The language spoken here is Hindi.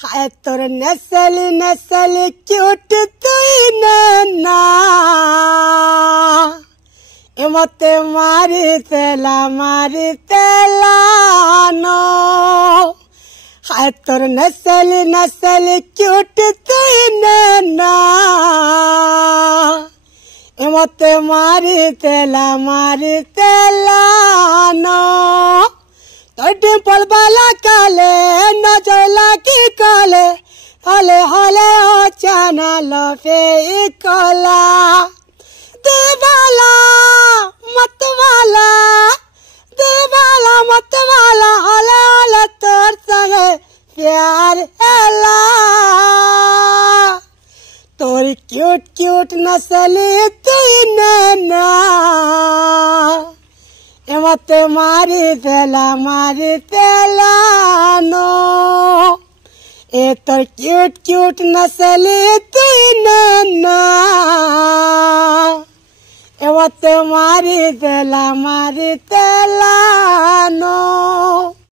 हाय तोर नस्ल क्यूट तुई नैना मते मारी तेला नो हाय तोर नस्ल क्यूट तुई नैना मते मारी तेला नो तो डिम्पल वाला काले नजला की काले हले हले ओ चाना लफे कला देवाला मत वाला हले हले तोर संगे प्यार हैला तोरी क्यूट नस्ली तुई नैना मते मारी तेला नो ए तोर क्यूट नस्ली तुई नैना मते मारी तेला नो।